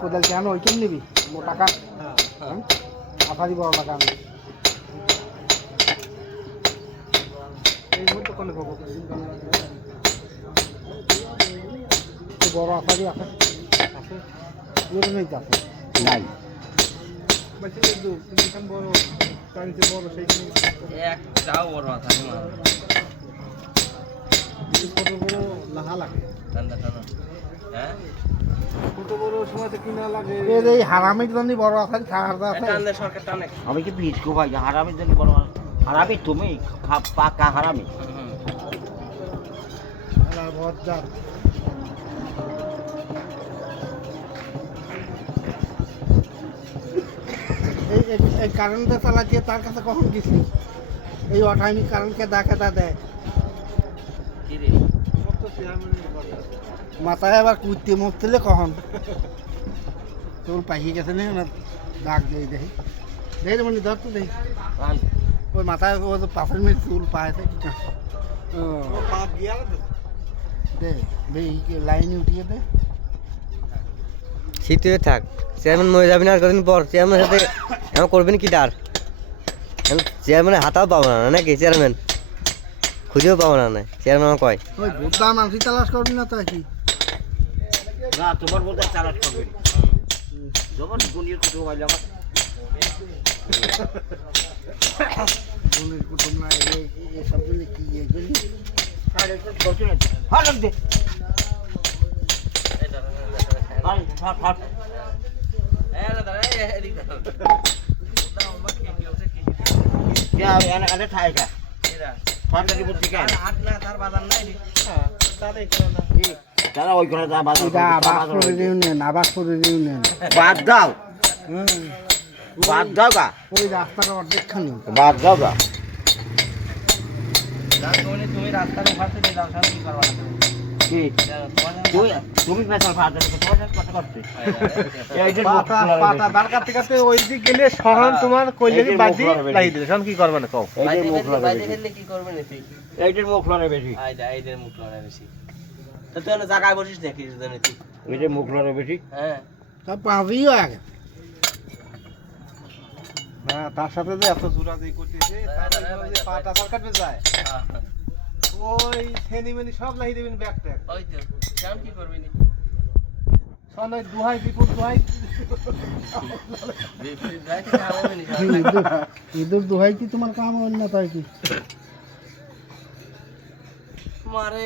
কোদাল কেন ওইখানে নিবি মোটা কাঠ আকারি বড় লাগা আমি এই মুহূর্তে কোনে পাবো বড় আকারি আছে এর নেই আছে নাই বলছি যে তুমি বড় কারিতে বড় সেইখানে একটাও বড় আছে না ছোট বড় লাহা লাগে ঠান্ডা ঠান্ডা হ্যাঁ ছোট বড় সময়তে কিনা লাগে এই হারামির জন্য বড় আকারি খাওয়ার আছে টানলে সরকার টানে আমি কি ভিজকো ভাই হারামির জন্য বড় হারামি তুমি পাকা হারামি আলার বজ্জাত এই কারেন্টটা চালাচ্ছে তার কাছে কখন গেছি এই অটাইমিক কারেন্টকে দেখা দেয় কি রে মাথায় আবার কুর্তি মুখলে কখন তোর পাইয়ে গেছে না দাগ দিয়ে দেখি দেখি মানে ধর তো দেখি ওই মাথায় ও তো 5 মিনিট চুল পায়েছে কি দে দেখি লাইনে উঠিয়ে দে শীতে থাক চেয়ারম্যান মরে যাবেন আর কদিন পর চেয়ারম্যানের সাথে এমন করবেন কি তার চেয়ারম্যানের হাতাও পাবো না নাকি চেয়ারম্যান খুঁজেও পাবো না চেয়ারম্যান আমার কয় ওই ভোটটা মানসি তালাশ করবি না তো কি না তোমার বলতে চালাট করবে যখন গুনির কুটুম আইলে আমার গুণের কুটুম না এসব দিলে কি এগুলি হারাম দে হাট এদিকে এনে এনে ঠাইকা ফান্ডারি বুদ্ধি কেন হাট না তার বাজার নাই তারা ওই করে যা বাজার এটা আবাসপুর ইউনিয়ন আবাসপুর ইউনিয়ন বাদ দাও বাদ দাও গা ওই রাস্তার অর্ধেকখানি বাদ দাও গা তুমি রাস্তার ফাঁসে দিয়ে যাও কি করবা না কি তুমি তুমি ফেসাল ফাঁদে তোমার সাথে কথা করতে এইটার মুখ পাতা বার কাটতে কাটতে ওই দিক গেলে শহর তোমার কইলেরি বাদি লাই দিলে শোন কি করবে না কও এইটার মুখ লড়ে বাইরে বেশি ফেললে কি করবে না তুই এইটার মুখ লড়ে বেশি আইদের মুখ লড়াই বেশি তো তুই না জায়গায় বসিস দেখিস জানি তুই এইটার মুখ লড়ে বেশি হ্যাঁ তা পাবিও আগে না তার সাথে যে এত জোরাজুরি করতেছে তার যে পাটা সার কাটবে যায় ওই সেনিমেনি সব লাহি দেবেন ব্যাগ ট্যাগ ওই তো কেমন কি করবি নি শোন ওই দুহাই বিপুল দুহাই ইঁদুর দোহাই কি তোমার কাম হল না তাই কি মারে